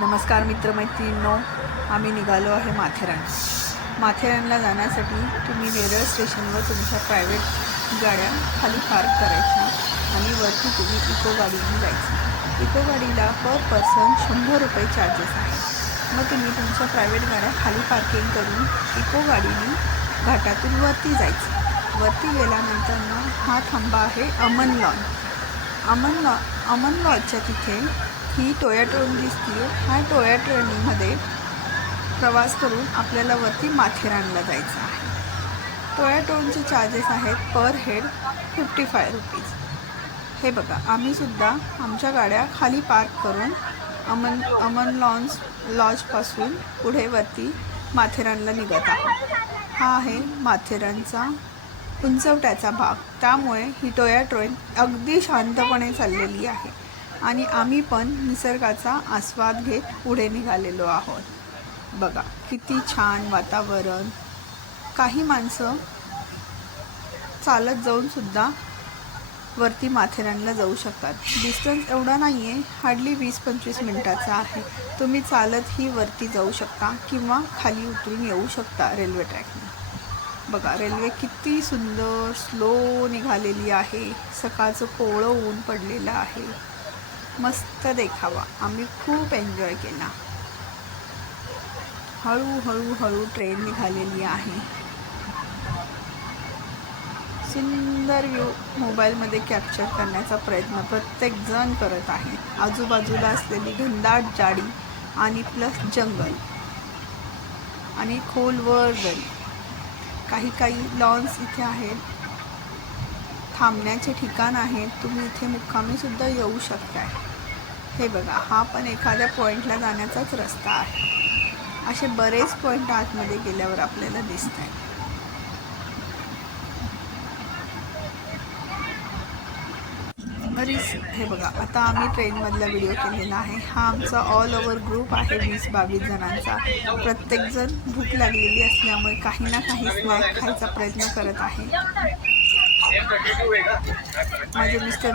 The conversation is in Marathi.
नमस्कार मित्रमैत्रिणींनो, आम्ही निघालो आहे माथेरानला जाण्यासाठी तुम्ही नेरळ स्टेशनवर तुमच्या प्रायव्हेट गाड्या खाली पार्क करायच्या आणि वरती तुम्ही इको गाडीने जायचं। इको गाडीला पर पर्सन 100 रुपये चार्जेस आहे। मग तुम्ही तुमच्या प्रायव्हेट गाड्या खाली पार्किंग करून इको गाडीने घाटातून वरती जायचं। वरती गेल्यानंतर हा थांबा आहे अमन लॉजच्या तिथे ही टोया ट्रेन दिसते। ह्या टोया ट्रेनमध्ये प्रवास करून आपल्याला वरती माथेरानला जायचं आहे। टोया ट्रेनचे चार्जेस आहेत पर हेड 55 रुपीज। हे बघा, आम्ही सुद्धा आमच्या गाड्या खाली पार्क करून अमन लॉजपासून पुढे वरती माथेरानला निघत आहोत। हा आहे माथेरानचा उंचवट्याचा भाग, त्यामुळे ही टोया ट्रेन अगदी शांतपणे चाललेली आहे आणि आम्ही पण निसर्गाचा आस्वाद घेत पुढे निघालेलो आहोत। बघा किती छान वातावरण। काही माणसं चालत जाऊन सुद्धा वरती माथेरानला जाऊ शकतात। डिस्टन्स एवढा नाही आहे, हार्डली 20-25 मिनिटाचा आहे। तुम्ही चालत ही वरती जाऊ शकता किंवा खाली उतरून येऊ शकता रेल्वे ट्रॅकने। बघा रेल्वे किती सुंदर स्लो निघालेली आहे। सकाळचं कोवळं ऊन पडलेलं आहे। मस्त देखावा, आम्ही खूप एन्जॉय केला। हळूहळू ट्रेन निघालेली आहे। सुंदर व्ह्यू मोबाईलमध्ये कॅप्चर करण्याचा प्रयत्न प्रत्येक जण करत आहे। आजूबाजूला असलेली घनदाट झाडी आणि प्लस जंगल आणि खोलवर दरी। काही लॉन्स इथे आहेत, थांबण्याचे ठिकाण आहेत। तुम्ही इथे मुक्कामी सुद्धा येऊ शकताय। हे बघा, हा पण एखाद्या पॉईंटला जाण्याचाच रस्ता आहे। असे बरेच पॉईंट आतमध्ये गेल्यावर आपल्याला दिसत आहे। हे बघा, आता आम्ही ट्रेनमधला व्हिडिओ केलेला आहे। हा आमचा ऑल ओव्हर ग्रुप आहे 20-22 जणांचा। प्रत्येकजण भूक लागलेली असल्यामुळे काही ना काही स्नॅक खायचा प्रयत्न करत आहे। माझे मिस्टर